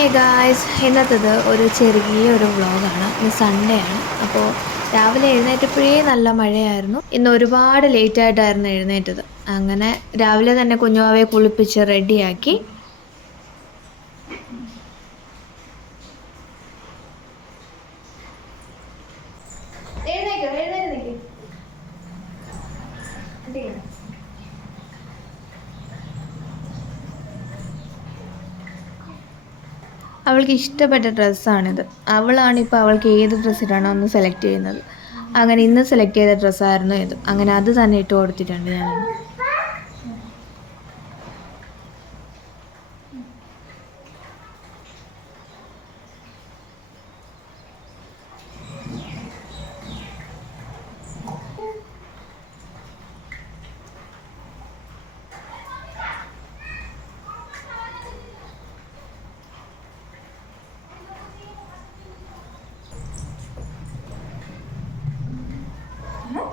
Hey guys, ഇന്നത്തേത് ഒരു ചെറിയൊരു വ്ളോഗാണ്. ഇന്ന് സൺഡേ ആണ്. അപ്പോൾ രാവിലെ എഴുന്നേറ്റപ്പോഴേ നല്ല മഴയായിരുന്നു. ഇന്ന് ഒരുപാട് ലേറ്റായിട്ടായിരുന്നു എഴുന്നേറ്റത്. അങ്ങനെ രാവിലെ തന്നെ കുഞ്ഞുവാവയെ കുളിപ്പിച്ച് റെഡിയാക്കി. അവൾക്ക് ഇഷ്ടപ്പെട്ട ഡ്രസ്സാണിത്. അവളാണിപ്പോൾ അവൾക്ക് ഏത് ഡ്രസ്സ് ഇടണോ എന്ന് സെലക്ട് ചെയ്യുന്നത്. അങ്ങനെ ഇന്ന് സെലക്ട് ചെയ്ത ഡ്രസ്സായിരുന്നു ഇത്. അങ്ങനെ അത് തന്നെ ഇട്ട് കൊടുത്തിട്ടുണ്ട് ഞാൻ.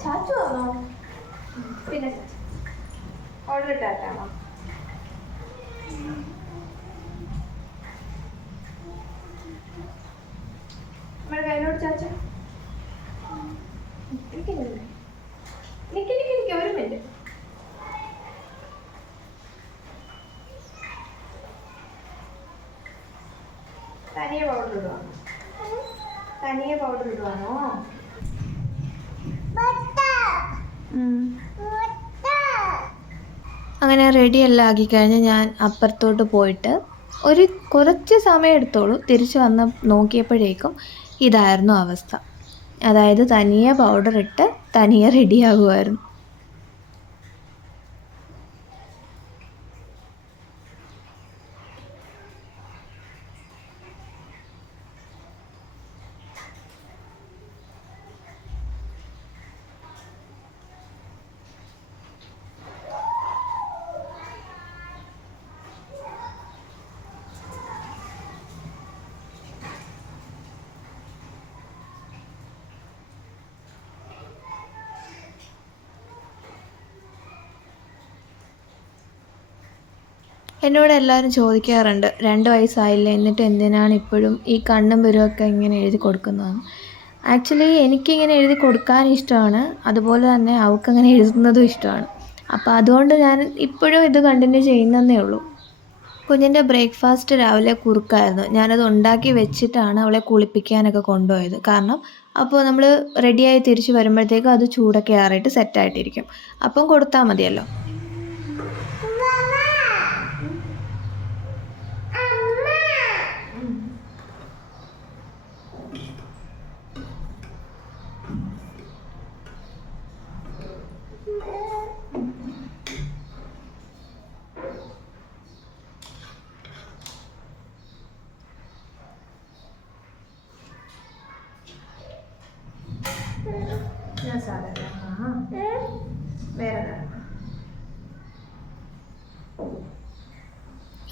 ചാച്ചു ആണോ? പിന്നെ ഓർഡർ ഇട്ടാട്ടാണോ? നമ്മുടെ കയ്യിലോട് ചാച്ചു നിക്ക് ഒരു മിനിറ്റ്. തനിയെ പൗഡർ ഇടുവാണോ? അങ്ങനെ റെഡിയെല്ലാം ആക്കി കഴിഞ്ഞ് ഞാൻ അപ്പുറത്തോട്ട് പോയിട്ട് കുറച്ച് സമയം എടുത്തോളൂ. തിരിച്ച് വന്ന് നോക്കിയപ്പോഴേക്കും ഇതായിരുന്നു അവസ്ഥ. അതായത് തനിയെ പൗഡർ ഇട്ട് തനിയെ റെഡിയാകുമായിരുന്നു. എന്നോട് എല്ലാവരും ചോദിക്കാറുണ്ട്, 2 വയസ്സായില്ലേ, എന്നിട്ട് എന്തിനാണ് ഇപ്പോഴും ഈ കണ്ണും പെരുമൊക്കെ ഇങ്ങനെ എഴുതി കൊടുക്കുന്നതെന്ന്. ആക്ച്വലി എനിക്കിങ്ങനെ എഴുതി കൊടുക്കാൻ ഇഷ്ടമാണ്, അതുപോലെ തന്നെ അവൾക്കങ്ങനെ എഴുതുന്നതും ഇഷ്ടമാണ്. അപ്പോൾ അതുകൊണ്ട് ഞാൻ ഇപ്പോഴും ഇത് കണ്ടിന്യൂ ചെയ്യുന്നതേ ഉള്ളൂ. കുഞ്ഞിൻ്റെ ബ്രേക്ക്ഫാസ്റ്റ് രാവിലെ കുറുക്കായിരുന്നു. ഞാനത് ഉണ്ടാക്കി വെച്ചിട്ടാണ് അവളെ കുളിപ്പിക്കാനൊക്കെ കൊണ്ടുപോയത്. കാരണം അപ്പോൾ നമ്മൾ റെഡിയായി തിരിച്ച് വരുമ്പോഴത്തേക്കും അത് ചൂടൊക്കെ ആറിയിട്ട് സെറ്റായിട്ടിരിക്കും. അപ്പം കൊടുത്താൽ മതിയല്ലോ.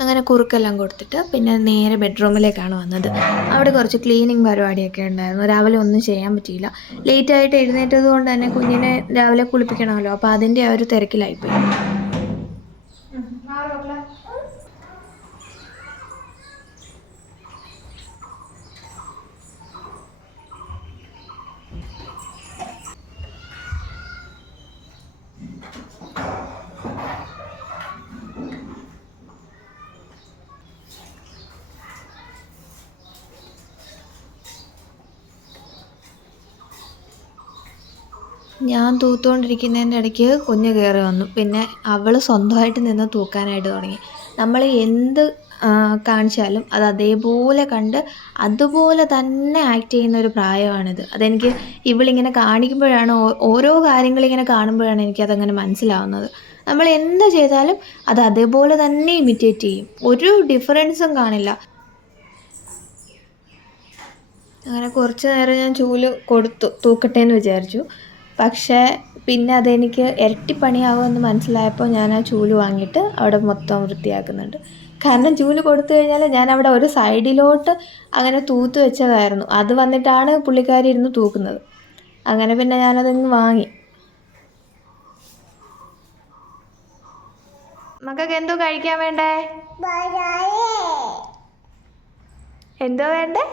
അങ്ങനെ കുറുക്കെല്ലാം കൊടുത്തിട്ട് പിന്നെ നേരെ ബെഡ്റൂമിലേക്കാണ് വന്നത്. അവിടെ കുറച്ച് ക്ലീനിങ് പരിപാടിയൊക്കെ ഉണ്ടായിരുന്നു. രാവിലെ ഒന്നും ചെയ്യാൻ പറ്റിയില്ല. ലേറ്റായിട്ട് എഴുന്നേറ്റത് കൊണ്ട് തന്നെ കുഞ്ഞിനെ രാവിലെ കുളിപ്പിക്കണമല്ലോ. അപ്പോൾ അതിൻ്റെ ആ ഒരു തിരക്കിലായിപ്പോയി. ഞാൻ തൂത്തുകൊണ്ടിരിക്കുന്നതിൻ്റെ ഇടയ്ക്ക് കുഞ്ഞ് കയറി വന്നു. പിന്നെ അവൾ സ്വന്തമായിട്ട് നിന്ന് തൂക്കാനായിട്ട് തുടങ്ങി. നമ്മൾ എന്ത് കാണിച്ചാലും അത് അതേപോലെ കണ്ട് അതുപോലെ തന്നെ ആക്ട് ചെയ്യുന്ന ഒരു പ്രായമാണിത്. അതെനിക്ക് ഇവളിങ്ങനെ കാണിക്കുമ്പോഴാണ്, ഓരോ കാര്യങ്ങളിങ്ങനെ കാണുമ്പോഴാണ് എനിക്കതങ്ങനെ മനസ്സിലാവുന്നത്. നമ്മൾ എന്ത് ചെയ്താലും അത് അതേപോലെ തന്നെ ഇമിറ്റേറ്റ് ചെയ്യും, ഒരു ഡിഫറൻസും കാണില്ല. അങ്ങനെ കുറച്ച് നേരം ഞാൻ ചൂല് കൊടുത്തു, തൂക്കട്ടെ എന്ന് വിചാരിച്ചു. പക്ഷേ പിന്നെ അതെനിക്ക് ഇരട്ടിപ്പണിയാവുമെന്ന് മനസ്സിലായപ്പോൾ ഞാൻ ആ ചൂല് വാങ്ങിയിട്ട് അവിടെ മൊത്തം വൃത്തിയാക്കുന്നുണ്ട്. കാരണം ചൂല് കൊടുത്തു കഴിഞ്ഞാൽ ഞാൻ അവിടെ ഒരു സൈഡിലോട്ട് അങ്ങനെ തൂത്ത് വെച്ചതായിരുന്നു. അത് വന്നിട്ടാണ് പുള്ളിക്കാരി ഇരുന്ന് തൂക്കുന്നത്. അങ്ങനെ പിന്നെ ഞാനതങ്ങ് വാങ്ങി. മക്കൾക്ക് എന്തോ കഴിക്കാൻ വേണ്ടേ? എന്തോ വേണ്ടേ?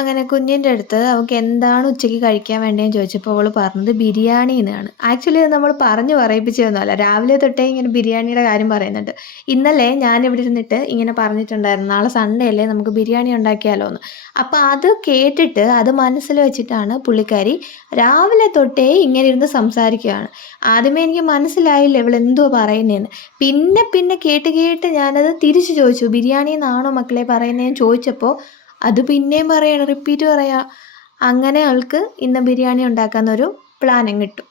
അങ്ങനെ കുഞ്ഞിൻ്റെ അടുത്ത് അവൾക്ക് എന്താണ് ഉച്ചയ്ക്ക് കഴിക്കാൻ വേണ്ടതെന്ന് ചോദിച്ചപ്പോൾ അവൾ പറഞ്ഞത് ബിരിയാണി എന്നാണ്. ആക്ച്വലി അത് നമ്മൾ പറഞ്ഞു പറയിപ്പിച്ചതൊന്നുമല്ല. രാവിലെ തൊട്ടേ ഇങ്ങനെ ബിരിയാണിയുടെ കാര്യം പറയുന്നുണ്ട്. ഇന്നലെ ഞാനിവിടെ ഇരുന്നിട്ട് ഇങ്ങനെ പറഞ്ഞിട്ടുണ്ടായിരുന്നു, നാളെ സൺഡേ അല്ലേ, നമുക്ക് ബിരിയാണി ഉണ്ടാക്കിയാലോ എന്ന്. അപ്പോൾ അത് കേട്ടിട്ട് അത് മനസ്സിൽ വെച്ചിട്ടാണ് പുള്ളിക്കാരി രാവിലെ തൊട്ടേ ഇങ്ങനെ ഇരുന്ന് സംസാരിക്കുകയാണ്. ആദ്യമേ എനിക്ക് മനസ്സിലായില്ല ഇവളെന്തോ പറയുന്നതെന്ന്. പിന്നെ പിന്നെ കേട്ട് കേട്ട് ഞാനത് തിരിച്ചു ചോദിച്ചു, ബിരിയാണി എന്നാണോ മക്കളെ പറയുന്നതെന്ന് ചോദിച്ചപ്പോൾ അത് പിന്നെയും പറയണം, റിപ്പീറ്റ് പറയാ. അങ്ങനെ അവൾക്ക് ഇന്ന് ബിരിയാണി ഉണ്ടാക്കാമെന്നൊരു പ്ലാനും കിട്ടും.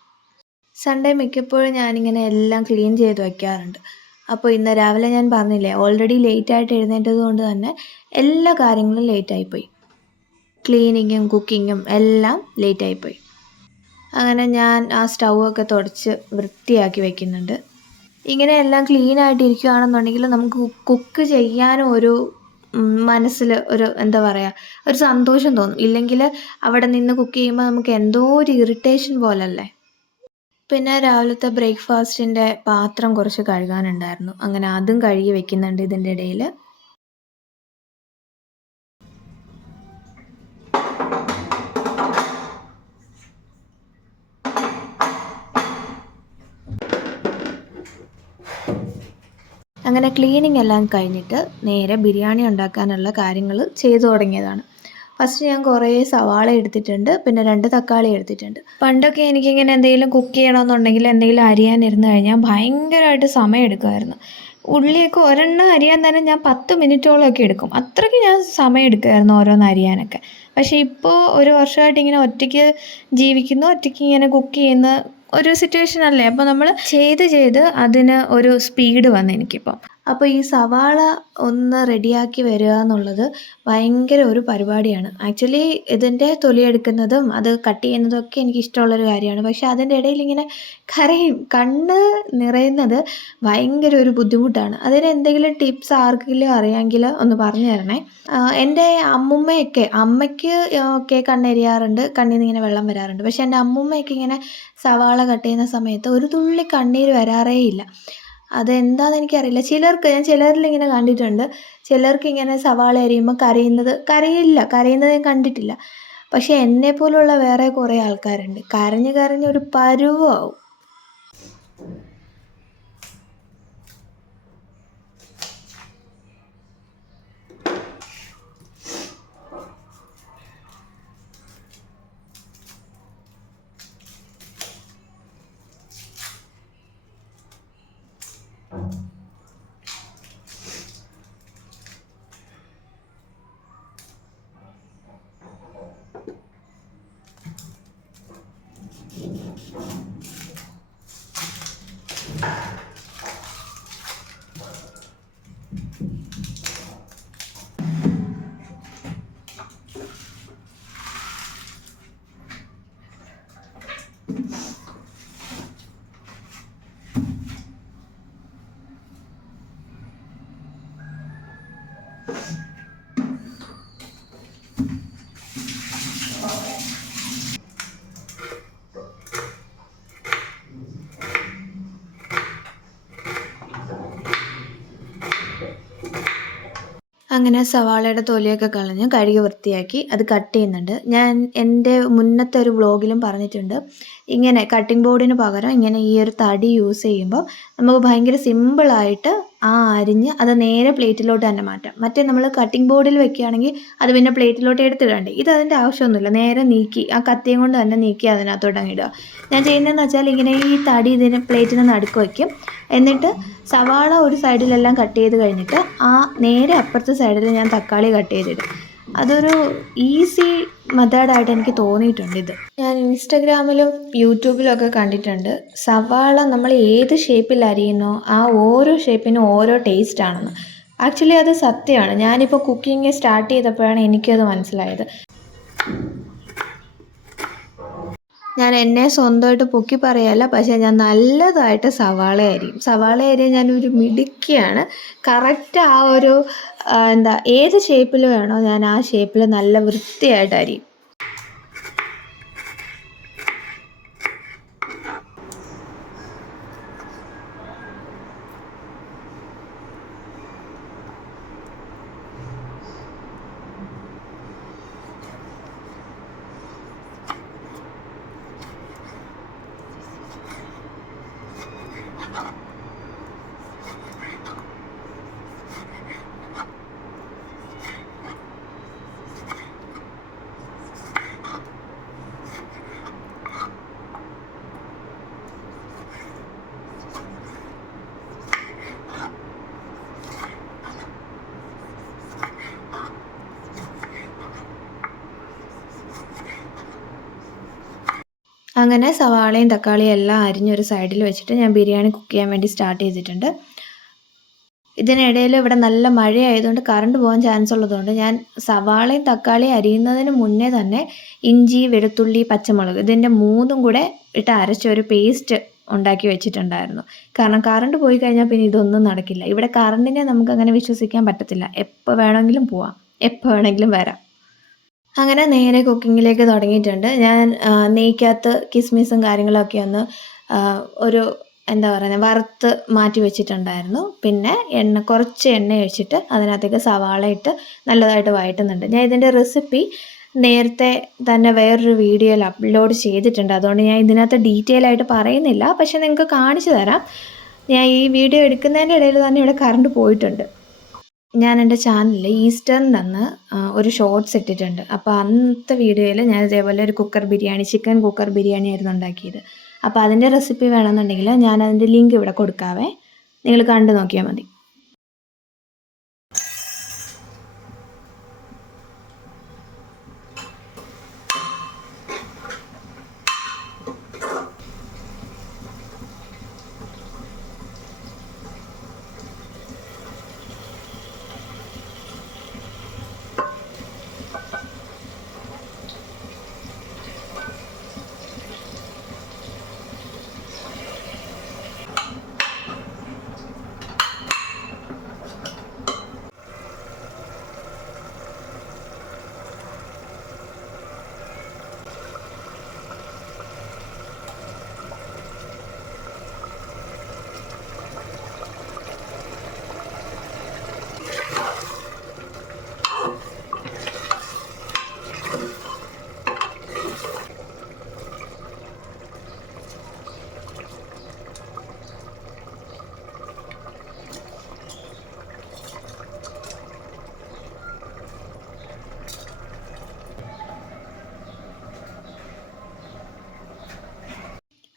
സൺഡേ മിക്കപ്പോഴും ഞാനിങ്ങനെ എല്ലാം ക്ലീൻ ചെയ്ത് വയ്ക്കാറുണ്ട്. അപ്പോൾ ഇന്ന് രാവിലെ ഞാൻ പറഞ്ഞില്ലേ, ഓൾറെഡി ലേറ്റായിട്ട് എഴുന്നേറ്റത് കൊണ്ട് തന്നെ എല്ലാ കാര്യങ്ങളും ലേറ്റായിപ്പോയി. ക്ലീനിങ്ങും കുക്കിങ്ങും എല്ലാം ലേറ്റായിപ്പോയി. അങ്ങനെ ഞാൻ ആ സ്റ്റൗവൊക്കെ തുടച്ച് വൃത്തിയാക്കി വയ്ക്കുന്നുണ്ട്. ഇങ്ങനെ എല്ലാം ക്ലീനായിട്ട് ഇരിക്കുകയാണെന്നുണ്ടെങ്കിൽ നമുക്ക് കുക്ക് ചെയ്യാനും ഒരു മനസ്സിൽ ഒരു എന്താ പറയുക, ഒരു സന്തോഷം തോന്നും. ഇല്ലെങ്കിൽ അവിടെ നിന്ന് കുക്ക് ചെയ്യുമ്പോൾ നമുക്ക് എന്തോ ഒരു ഇറിറ്റേഷൻ പോലല്ലേ. പിന്നെ രാവിലത്തെ ബ്രേക്ക്ഫാസ്റ്റിൻ്റെ പാത്രം കുറച്ച് കഴുകാനുണ്ടായിരുന്നു. അങ്ങനെ അതും കഴുകി വെക്കുന്നുണ്ട് ഇതിൻ്റെ ഇടയിൽ. അങ്ങനെ ക്ലീനിങ് എല്ലാം കഴിഞ്ഞിട്ട് നേരെ ബിരിയാണി ഉണ്ടാക്കാനുള്ള കാര്യങ്ങൾ ചെയ്തു തുടങ്ങിയതാണ്. ഫസ്റ്റ് ഞാൻ കുറേ സവാള എടുത്തിട്ടുണ്ട്, പിന്നെ 2 തക്കാളി എടുത്തിട്ടുണ്ട്. പണ്ടൊക്കെ എനിക്കിങ്ങനെ എന്തെങ്കിലും കുക്ക് ചെയ്യണമെന്നുണ്ടെങ്കിൽ എന്തെങ്കിലും അരിയാനിരുന്ന് കഴിഞ്ഞാൽ ഭയങ്കരമായിട്ട് സമയം എടുക്കുമായിരുന്നു. ഉള്ളിയൊക്കെ ഒരെണ്ണം അരിയാൻ തന്നെ ഞാൻ 10 മിനിറ്റോളമൊക്കെ എടുക്കും. അത്രയ്ക്ക് ഞാൻ സമയം എടുക്കുമായിരുന്നു ഓരോന്ന് അരിയാനൊക്കെ. പക്ഷേ ഇപ്പോൾ ഒരു വർഷമായിട്ട് ഇങ്ങനെ ഒറ്റയ്ക്ക് ജീവിക്കുന്നു, ഒറ്റയ്ക്ക് ഇങ്ങനെ കുക്ക് ചെയ്യുന്ന ഒരു സിറ്റുവേഷൻ അല്ലേ. അപ്പോൾ നമ്മൾ ചെയ്ത് അതിന് ഒരു സ്പീഡ് വന്നു എനിക്കിപ്പം. അപ്പോൾ ഈ സവാള ഒന്ന് റെഡിയാക്കി വരിക എന്നുള്ളത് ഭയങ്കര ഒരു പരിപാടിയാണ്. ആക്ച്വലി ഇതിൻ്റെ തൊലിയെടുക്കുന്നതും അത് കട്ട് ചെയ്യുന്നതും ഒക്കെ എനിക്കിഷ്ടമുള്ളൊരു കാര്യമാണ്. പക്ഷേ അതിൻ്റെ ഇടയിൽ ഇങ്ങനെ കരയും, കണ്ണ് നിറയുന്നത് ഭയങ്കര ഒരു ബുദ്ധിമുട്ടാണ്. അതിന് എന്തെങ്കിലും ടിപ്സ് ആർക്കെങ്കിലും അറിയാമെങ്കിൽ ഒന്ന് പറഞ്ഞു തരണേ. എൻ്റെ അമ്മയ്ക്ക് ഒക്കെ കണ്ണെരിയാറുണ്ട്, കണ്ണിൽ നിന്ന് ഇങ്ങനെ വെള്ളം വരാറുണ്ട്. പക്ഷേ എൻ്റെ അമ്മൂമ്മയൊക്കെ ഇങ്ങനെ സവാള കട്ട് ചെയ്യുന്ന സമയത്ത് ഒരു തുള്ളി കണ്ണീര് വരാറേ ഇല്ല. അതെന്താണെന്ന് എനിക്കറിയില്ല. ഞാൻ ചിലരിലിങ്ങനെ കണ്ടിട്ടുണ്ട്, ചിലർക്കിങ്ങനെ സവാള അരിയുമ്പോൾ കരയുന്നത് ഞാൻ കണ്ടിട്ടില്ല. പക്ഷേ എന്നെപ്പോലുള്ള വേറെ കുറേ ആൾക്കാരുണ്ട്, കരഞ്ഞ് ഒരു പരുവമാവും. അങ്ങനെ സവാളയുടെ തൊലിയൊക്കെ കളഞ്ഞ് കഴുകി വൃത്തിയാക്കി അത് കട്ട് ചെയ്യുന്നുണ്ട്. ഞാൻ എൻ്റെ മുന്നത്തെ ഒരു വ്ളോഗിലും പറഞ്ഞിട്ടുണ്ട്, ഇങ്ങനെ കട്ടിംഗ് ബോർഡിന് പകരം ഇങ്ങനെ ഈ ഒരു തടി യൂസ് ചെയ്യുമ്പോൾ നമുക്ക് ഭയങ്കര സിമ്പിളായിട്ട് അരിഞ്ഞ് അത് നേരെ പ്ലേറ്റിലോട്ട് തന്നെ മാറ്റാം. മറ്റേ നമ്മൾ കട്ടിംഗ് ബോർഡിൽ വെക്കുകയാണെങ്കിൽ അത് പിന്നെ പ്ലേറ്റിലോട്ട് എടുത്തിടണ്ടേ. അതിൻ്റെ ആവശ്യമൊന്നുമില്ല, നേരെ നീക്കി ആ കത്തിയും കൊണ്ട് തന്നെ നീക്കി അതിനകത്തോട്ട് അങ്ങ് ഇടുക. ഞാൻ ചെയ്യുന്നതെന്ന് വെച്ചാൽ ഇങ്ങനെ ഈ തടി പ്ലേറ്റിന് നടുക്ക് വയ്ക്കും. എന്നിട്ട് സവാള ഒരു സൈഡിലെല്ലാം കട്ട് ചെയ്ത് കഴിഞ്ഞിട്ട് നേരെ അപ്പുറത്തെ സൈഡിൽ ഞാൻ തക്കാളി കട്ട് ചെയ്തിടും. അതൊരു ഈസി മെത്തേഡായിട്ട് എനിക്ക് തോന്നിയിട്ടുണ്ട് ഇത്. ഞാൻ ഇൻസ്റ്റഗ്രാമിലും യൂട്യൂബിലും ഒക്കെ കണ്ടിട്ടുണ്ട്, സവാള നമ്മൾ ഏത് ഷേപ്പിൽ അരിയുന്നോ ആ ഓരോ ഷേപ്പിനും ഓരോ ടേസ്റ്റ് ആണെന്ന്. ആക്ച്വലി അത് സത്യമാണ്. ഞാനിപ്പോൾ കുക്കിംഗ് സ്റ്റാർട്ട് ചെയ്തപ്പോഴാണ് എനിക്കത് മനസ്സിലായത്. ഞാൻ എന്നെ സ്വന്തമായിട്ട് പൊക്കി പറയല്ല, പക്ഷേ ഞാൻ നല്ലതായിട്ട് സവാള അരിയും. ഞാനൊരു മിടുക്കിയാണ്. കറക്റ്റ് ആ ഒരു ഏത് ഷേപ്പിൽ വേണോ ഞാൻ ആ ഷേപ്പിൽ നല്ല വൃത്തിയായിട്ട് അരിയും. അങ്ങനെ സവാളയും തക്കാളിയും എല്ലാം അരിഞ്ഞൊരു സൈഡിൽ വെച്ചിട്ട് ഞാൻ ബിരിയാണി കുക്ക് ചെയ്യാൻ വേണ്ടി സ്റ്റാർട്ട് ചെയ്തിട്ടുണ്ട്. ഇതിനിടയിൽ ഇവിടെ നല്ല മഴയായതുകൊണ്ട് കറണ്ട് പോകാൻ ചാൻസ് ഉള്ളതുകൊണ്ട് ഞാൻ സവാളയും തക്കാളിയും അരിയുന്നതിന് മുന്നേ തന്നെ ഇഞ്ചി, വെളുത്തുള്ളി, പച്ചമുളക് ഇതിൻ്റെ മൂന്നും കൂടെ ഇട്ട് അരച്ചൊരു പേസ്റ്റ് ഉണ്ടാക്കി വെച്ചിട്ടുണ്ടായിരുന്നു. കാരണം കറണ്ട് പോയി കഴിഞ്ഞാൽ പിന്നെ ഇതൊന്നും നടക്കില്ല. ഇവിടെ കറണ്ടിനെ നമുക്കങ്ങനെ വിശ്വസിക്കാൻ പറ്റത്തില്ല. എപ്പോൾ വേണമെങ്കിലും പോവാം, എപ്പോൾ വേണമെങ്കിലും വരാം. അങ്ങനെ നേരെ കുക്കിങ്ങിലേക്ക് തുടങ്ങിയിട്ടുണ്ട്. ഞാൻ നെയ്ക്കകത്ത് കിസ്മിസും കാര്യങ്ങളൊക്കെ ഒന്ന് ഒരു എന്താ പറയുന്നത് വറുത്ത് മാറ്റി വെച്ചിട്ടുണ്ടായിരുന്നു. പിന്നെ കുറച്ച് എണ്ണ ഒഴിച്ചിട്ട് അതിനകത്തേക്ക് സവാള ഇട്ട് നല്ലതായിട്ട് വഴറ്റുന്നുണ്ട്. ഞാൻ ഇതിൻ്റെ റെസിപ്പി നേരത്തെ തന്നെ വേറൊരു വീഡിയോയിൽ അപ്ലോഡ് ചെയ്തിട്ടുണ്ട്. അതുകൊണ്ട് ഞാൻ ഇതിനകത്ത് ഡീറ്റെയിൽ ആയിട്ട് പറയുന്നില്ല. പക്ഷെ നിങ്ങൾക്ക് കാണിച്ചു തരാം. ഞാൻ ഈ വീഡിയോ എടുക്കുന്നതിൻ്റെ ഇടയിൽ തന്നെ ഇവിടെ കറണ്ട് പോയിട്ടുണ്ട്. ഞാൻ എൻ്റെ ചാനലിൽ ഈസ്റ്ററിൻ്റെ അന്ന് ഒരു ഷോർട്സ് ഇട്ടിട്ടുണ്ട്. അപ്പോൾ അന്നത്തെ വീഡിയോയിൽ ഞാൻ ഇതേപോലെ ഒരു cooker biryani, chicken cooker biryani ആയിരുന്നു ഉണ്ടാക്കിയത്. അപ്പോൾ അതിൻ്റെ റെസിപ്പി വേണമെന്നുണ്ടെങ്കിൽ ഞാൻ അതിൻ്റെ ലിങ്ക് ഇവിടെ കൊടുക്കാവേ, നിങ്ങൾ കണ്ടു നോക്കിയാൽ മതി.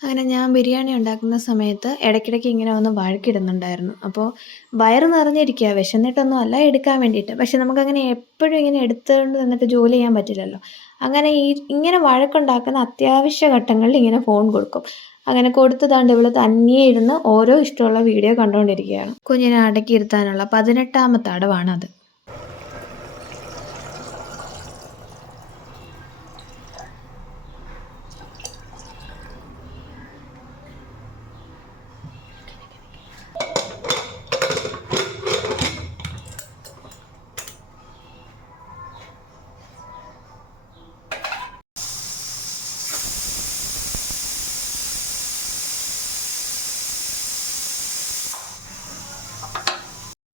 അങ്ങനെ ഞാൻ ബിരിയാണി ഉണ്ടാക്കുന്ന സമയത്ത് ഇടയ്ക്കിടയ്ക്ക് ഇങ്ങനെ വന്ന് വഴക്കിടുന്നുണ്ടായിരുന്നു. അപ്പോൾ വയറ് നിറഞ്ഞിരിക്കുക, വിശന്നിട്ടൊന്നും അല്ല, എടുക്കാൻ വേണ്ടിയിട്ട്. പക്ഷെ നമുക്കങ്ങനെ എപ്പോഴും ഇങ്ങനെ എടുത്തുകൊണ്ട് നിന്നിട്ട് ജോലി ചെയ്യാൻ പറ്റില്ലല്ലോ. അങ്ങനെ ഇങ്ങനെ വഴക്കുണ്ടാക്കുന്ന അത്യാവശ്യ ഘട്ടങ്ങളിൽ ഇങ്ങനെ ഫോൺ കൊടുക്കും. അങ്ങനെ കൊടുത്തതാണ്ട് ഇവള് തനിയെ ഇരുന്ന് ഓരോ ഇഷ്ടമുള്ള വീഡിയോ കണ്ടുകൊണ്ടിരിക്കുകയാണ്. കുഞ്ഞിനെ അടക്കിയിരുത്താനുള്ള 18ാമത്തെ അടവാണത്.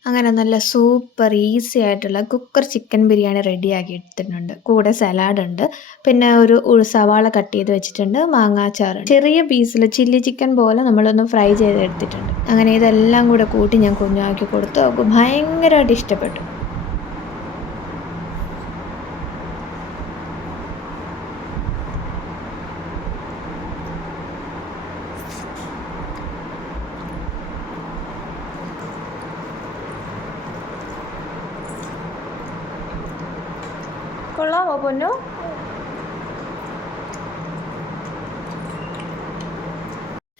അങ്ങനെ നല്ല സൂപ്പർ ഈസി ആയിട്ടുള്ള കുക്കർ ചിക്കൻ ബിരിയാണി റെഡിയാക്കി എടുത്തിട്ടുണ്ട്. കൂടെ സലാഡുണ്ട്, പിന്നെ ഒരു സവാള കട്ട് ചെയ്ത് വെച്ചിട്ടുണ്ട്, മാങ്ങാച്ചാറുണ്ട്, ചെറിയ പീസിൽ ചില്ലി ചിക്കൻ പോലെ നമ്മളൊന്ന് ഫ്രൈ ചെയ്തെടുത്തിട്ടുണ്ട്. അങ്ങനെ ഇതെല്ലാം കൂടെ കൂട്ടി ഞാൻ കുഞ്ഞാക്കി കൊടുത്തു. അവൾക്ക് ഭയങ്കരമായിട്ട് ഇഷ്ടപ്പെട്ടു. കൊള്ളാമോ പൊന്നു?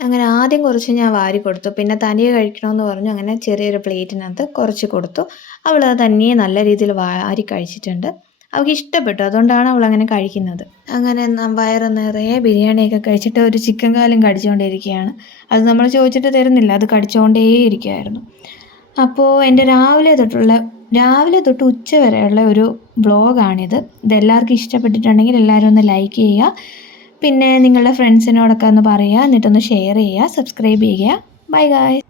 അങ്ങനെ ആദ്യം കുറച്ച് ഞാൻ വാരി കൊടുത്തു, പിന്നെ തനിയെ കഴിക്കണമെന്ന് പറഞ്ഞു. അങ്ങനെ ചെറിയൊരു പ്ലേറ്റിനകത്ത് കുറച്ച് കൊടുത്തു. അവൾ അത് തനിയെ നല്ല രീതിയിൽ വാരി കഴിച്ചിട്ടുണ്ട്. അവൾക്ക് ഇഷ്ടപ്പെട്ടു, അതുകൊണ്ടാണ് അവൾ അങ്ങനെ കഴിക്കുന്നത്. അങ്ങനെ വയറ് നിറയെ ബിരിയാണിയൊക്കെ കഴിച്ചിട്ട് ഒരു ചിക്കൻ കാലും കടിച്ചുകൊണ്ടിരിക്കുകയാണ്. അത് നമ്മൾ ചോദിച്ചിട്ട് തരുന്നില്ല, അത് കടിച്ചുകൊണ്ടേയിരിക്കുകയായിരുന്നു. അപ്പോൾ എൻ്റെ രാവിലെ തൊട്ട് ഉച്ച വരെയുള്ള ഒരു വ്ളോഗാണിത്. ഇതെല്ലാവർക്കും ഇഷ്ടപ്പെട്ടിട്ടുണ്ടെങ്കിൽ എല്ലാവരും ഒന്ന് ലൈക്ക് ചെയ്യുക, പിന്നെ നിങ്ങളുടെ ഫ്രണ്ട്സിനോടൊക്കെ ഒന്ന് പറയുക, എന്നിട്ടൊന്ന് ഷെയർ ചെയ്യുക, സബ്സ്ക്രൈബ് ചെയ്യുക. Bye guys.